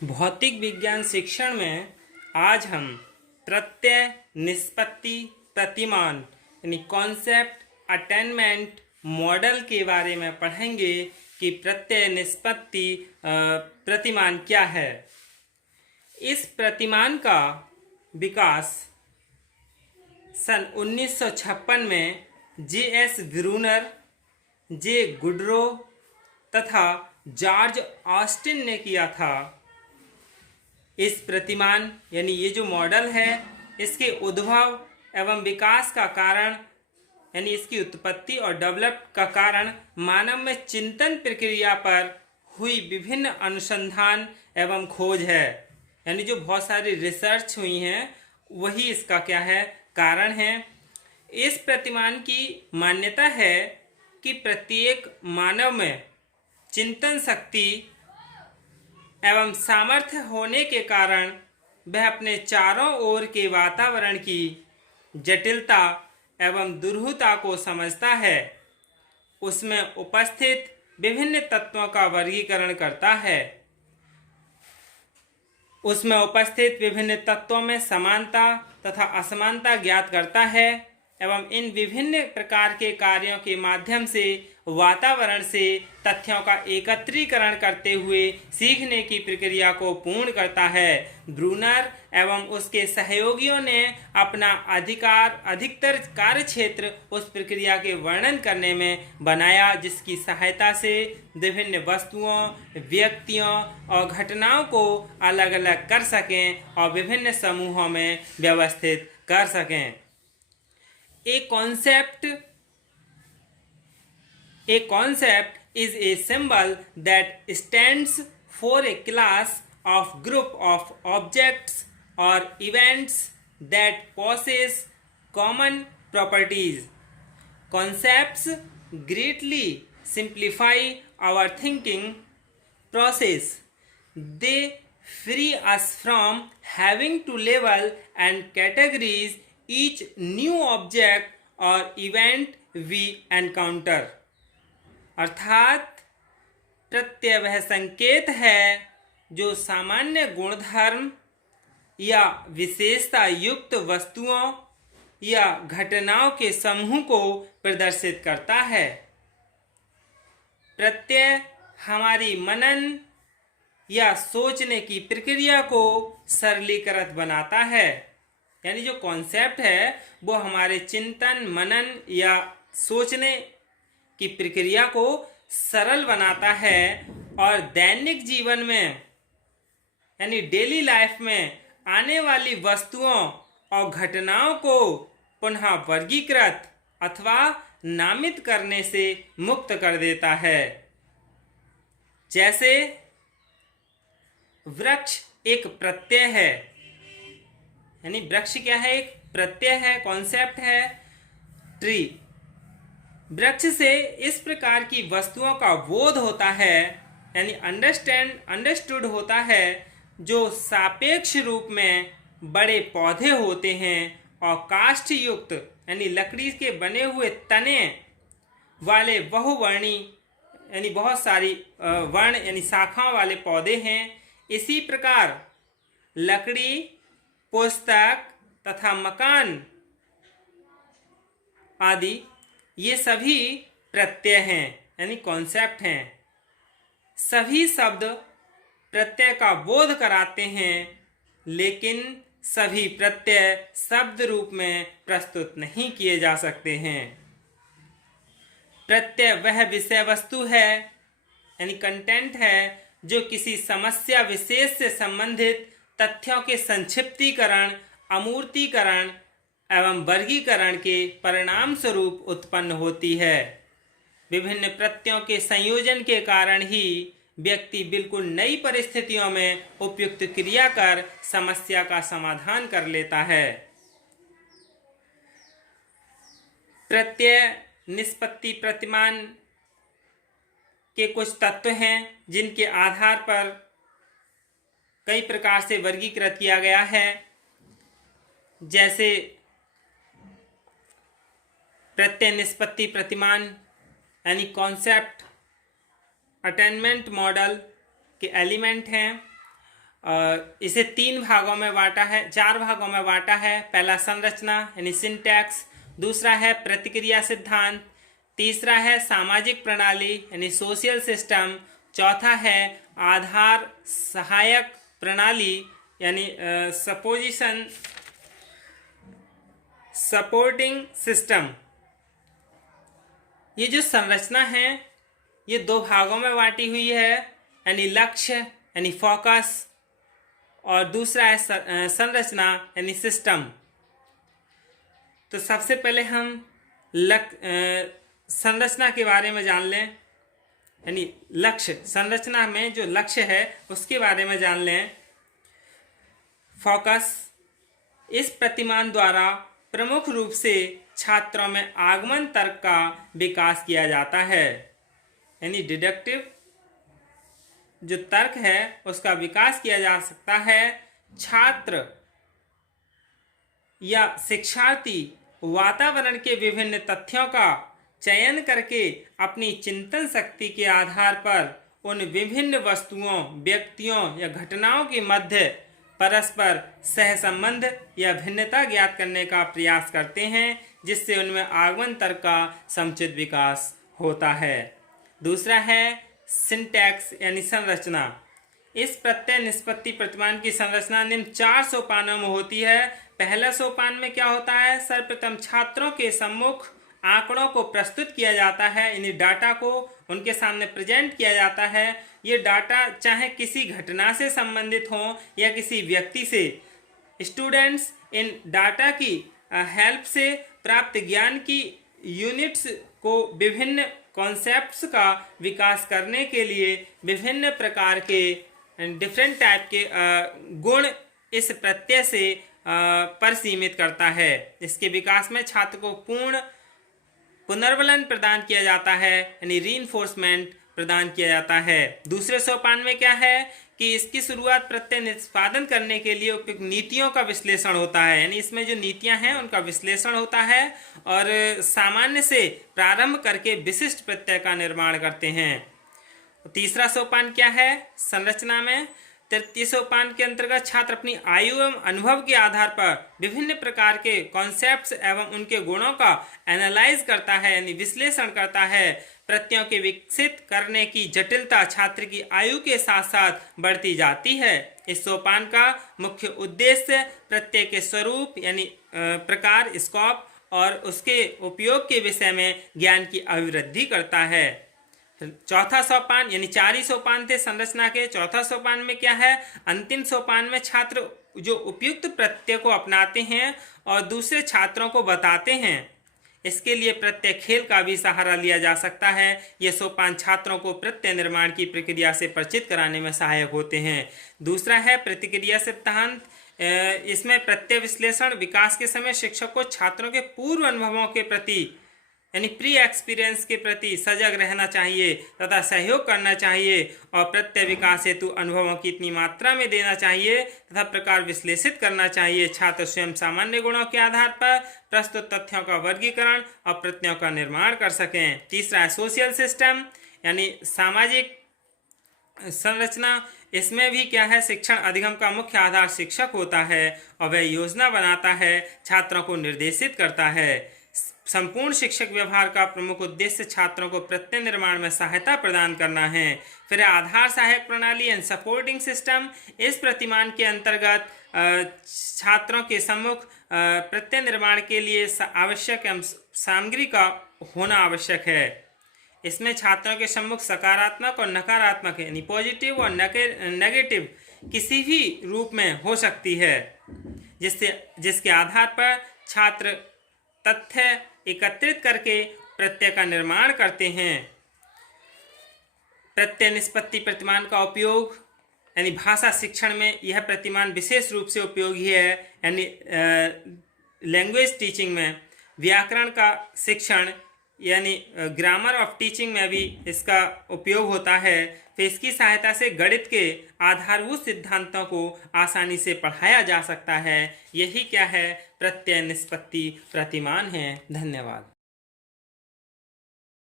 भौतिक विज्ञान शिक्षण में आज हम प्रत्यय, निष्पत्ति, प्रतिमान यानी कॉन्सेप्ट, अटेनमेंट, मॉडल के बारे में पढ़ेंगे कि प्रत्यय, निष्पत्ति, प्रतिमान क्या है। इस प्रतिमान का विकास सन 1956 में जे.एस. ब्रूनर, जे. गुड्रो तथा जॉर्ज ऑस्टिन ने किया था। इस प्रतिमान यानी ये जो मॉडल है, इसके उद्भव एवं विकास का कारण यानी इसकी उत्पत्ति और डेवलप का कारण मानव में चिंतन प्रक्रिया पर हुई विभिन्न अनुसंधान एवं खोज है। यानी जो बहुत सारी रिसर्च हुई हैं वही इसका क्या है, कारण है। इस प्रतिमान की मान्यता है कि प्रत्येक मानव में चिंतन शक्ति एवं सामर्थ्य होने के कारण वह अपने चारों ओर के वातावरण की जटिलता एवं दुरूहता को समझता है, उसमें उपस्थित विभिन्न तत्वों का वर्गीकरण करता है, उसमें उपस्थित विभिन्न तत्वों में समानता तथा असमानता ज्ञात करता है एवं इन विभिन्न प्रकार के कार्यों के माध्यम से वातावरण से तथ्यों का एकत्रीकरण करते हुए सीखने की प्रक्रिया को पूर्ण करता है। ब्रूनर एवं उसके सहयोगियों ने अपना अधिकतर कार्य क्षेत्र उस प्रक्रिया के वर्णन करने में बनाया, जिसकी सहायता से विभिन्न वस्तुओं, व्यक्तियों और घटनाओं को अलग अलग कर सकें और विभिन्न समूहों में व्यवस्थित कर सकें। A concept is a symbol that stands for a class of group of objects or events that possess common properties. Concepts greatly simplify our thinking process. They free us from having to label and categorize each new object or event we encounter. अर्थात प्रत्यय वह संकेत है जो सामान्य गुणधर्म या विशेषता युक्त वस्तुओं या घटनाओं के समूह को प्रदर्शित करता है। प्रत्यय हमारी मनन या सोचने की प्रक्रिया को सरलीकृत बनाता है। यानी जो कॉन्सेप्ट है वो हमारे चिंतन, मनन या सोचने की प्रक्रिया को सरल बनाता है और दैनिक जीवन में यानी डेली लाइफ में आने वाली वस्तुओं और घटनाओं को पुनः वर्गीकृत अथवा नामित करने से मुक्त कर देता है। जैसे वृक्ष एक प्रत्यय है, यानी वृक्ष क्या है, एक प्रत्यय है, कॉन्सेप्ट है। ट्री, वृक्ष से इस प्रकार की वस्तुओं का बोध होता है यानी अंडरस्टूड होता है जो सापेक्ष रूप में बड़े पौधे होते हैं और काष्ठ युक्त यानी लकड़ी के बने हुए तने वाले बहुवर्णी यानी बहुत सारी वर्ण यानी शाखाओं वाले पौधे हैं। इसी प्रकार लकड़ी, पुस्तक तथा मकान आदि ये सभी प्रत्यय हैं यानी कॉन्सेप्ट हैं। सभी शब्द प्रत्यय का बोध कराते हैं, लेकिन सभी प्रत्यय शब्द रूप में प्रस्तुत नहीं किए जा सकते हैं। प्रत्यय वह विषय वस्तु है यानी कंटेंट है जो किसी समस्या विशेष से संबंधित तथ्यों के संक्षिप्तीकरण, अमूर्तीकरण एवं वर्गीकरण के परिणाम स्वरूप उत्पन्न होती है। विभिन्न प्रत्ययों के संयोजन के कारण ही व्यक्ति बिल्कुल नई परिस्थितियों में उपयुक्त क्रिया कर समस्या का समाधान कर लेता है। प्रत्यय, निष्पत्ति, प्रतिमान के कुछ तत्व हैं जिनके आधार पर कई प्रकार से वर्गीकृत किया गया है। जैसे प्रत्यय, निष्पत्ति, प्रतिमान यानी कॉन्सेप्ट, अटेनमेंट, मॉडल के एलिमेंट हैं। इसे 3 भागों में बांटा है, 4 भागों में बांटा है। पहला संरचना यानी सिंटैक्स, दूसरा है प्रतिक्रिया सिद्धांत, तीसरा है सामाजिक प्रणाली यानी सोशल सिस्टम, चौथा है आधार सहायक प्रणाली यानी सपोर्टिंग सिस्टम। ये जो संरचना है ये 2 भागों में बांटी हुई है, यानी लक्ष्य यानी फोकस, और दूसरा है संरचना यानी सिस्टम। तो सबसे पहले हम संरचना के बारे में जान लें, यानी लक्ष्य, संरचना में जो लक्ष्य है उसके बारे में जान लें। फोकस, इस प्रतिमान द्वारा प्रमुख रूप से छात्रों में आगमन तर्क का विकास किया जाता है, यानी डिडक्टिव जो तर्क है उसका विकास किया जा सकता है। छात्र या शिक्षार्थी वातावरण के विभिन्न तथ्यों का चयन करके अपनी चिंतन शक्ति के आधार पर उन विभिन्न वस्तुओं, व्यक्तियों या घटनाओं के मध्य परस्पर सहसंबंध या भिन्नता ज्ञात करने का प्रयास करते हैं, जिससे उनमें आगमन तर्क का समुचित विकास होता है। दूसरा है सिंटैक्स यानी संरचना। इस प्रत्यय निष्पत्ति प्रतिमान की संरचना निम्न 4 सोपानों में होती है। पहला सोपान में क्या होता है, सर्वप्रथम छात्रों के सम्मुख आंकड़ों को प्रस्तुत किया जाता है, यानी डाटा को उनके सामने प्रेजेंट किया जाता है। ये डाटा चाहे किसी घटना से संबंधित हो या किसी व्यक्ति से, स्टूडेंट्स इन डाटा की हेल्प से प्राप्त ज्ञान की यूनिट्स को विभिन्न कॉन्सेप्ट्स का विकास करने के लिए विभिन्न प्रकार के डिफरेंट टाइप के गुण इस प्रत्यय से पर सीमित करता है। इसके विकास में छात्र को पूर्ण पुनर्बलन प्रदान किया जाता है, यानी रीइंफोर्समेंट प्रदान किया जाता है। दूसरे सोपान में क्या है कि इसकी शुरुआत प्रत्यय निष्पादन करने के लिए उपयुक्त नीतियों का विश्लेषण होता है, यानी इसमें जो नीतियां हैं उनका विश्लेषण होता है और सामान्य से प्रारंभ करके विशिष्ट प्रत्यय का निर्माण करते हैं। तीसरा सोपान क्या है संरचना में, तृतीय सोपान के अंतर्गत छात्र अपनी आयु एवं अनुभव के आधार पर विभिन्न प्रकार के कॉन्सेप्ट्स एवं उनके गुणों का एनालाइज करता है, यानी विश्लेषण करता है। प्रत्ययों के विकसित करने की जटिलता छात्र की आयु के साथ साथ बढ़ती जाती है। इस सोपान का मुख्य उद्देश्य प्रत्यय के स्वरूप यानी प्रकार, स्कोप और उसके उपयोग के विषय में ज्ञान की अभिवृद्धि करता है। चौथा सोपान, यानी 4 ही सोपान थे संरचना के, चौथा सोपान में क्या है, अंतिम सोपान में छात्र जो उपयुक्त प्रत्यय को अपनाते हैं और दूसरे छात्रों को बताते हैं। इसके लिए प्रत्यय खेल का भी सहारा लिया जा सकता है। ये सोपान छात्रों को प्रत्यय निर्माण की प्रक्रिया से परिचित कराने में सहायक होते हैं। दूसरा है प्रतिक्रिया सिद्धांत। इसमें प्रत्यय विश्लेषण विकास के समय शिक्षक को छात्रों के पूर्व अनुभवों के प्रति यानी प्री एक्सपीरियंस के प्रति सजग रहना चाहिए तथा सहयोग करना चाहिए और प्रत्यय विकास हेतु अनुभवों की इतनी मात्रा में देना चाहिए तथा प्रकार विश्लेषित करना चाहिए। छात्र स्वयं सामान्य गुणों के आधार पर प्रस्तुत तथ्यों का वर्गीकरण और प्रत्ययों का निर्माण कर सकें। तीसरा है सोशल सिस्टम यानी सामाजिक संरचना। इसमें भी क्या है, शिक्षण अधिगम का मुख्य आधार शिक्षक होता है और वह योजना बनाता है, छात्रों को निर्देशित करता है। संपूर्ण शिक्षक व्यवहार का प्रमुख उद्देश्य छात्रों को प्रत्यय निर्माण में सहायता प्रदान करना है। फिर आधार सहायक प्रणाली एंड सपोर्टिंग सिस्टम। इस प्रतिमान के अंतर्गत छात्रों के सम्मुख प्रत्यय निर्माण के लिए आवश्यक सामग्री का होना आवश्यक है। इसमें छात्रों के सम्मुख सकारात्मक और नकारात्मक यानी पॉजिटिव और नेगेटिव किसी भी रूप में हो सकती है, जिसके आधार पर छात्र तथ्य एकत्रित करके प्रत्यय का निर्माण करते हैं। प्रत्यय निष्पत्ति प्रतिमान का उपयोग यानी भाषा शिक्षण में यह प्रतिमान विशेष रूप से उपयोगी है, यानी लैंग्वेज टीचिंग में, व्याकरण का शिक्षण यानी ग्रामर ऑफ टीचिंग में भी इसका उपयोग होता है। फिर इसकी सहायता से गणित के आधारभूत सिद्धांतों को आसानी से पढ़ाया जा सकता है। यही क्या है, प्रत्यय निष्पत्ति प्रतिमान है। धन्यवाद।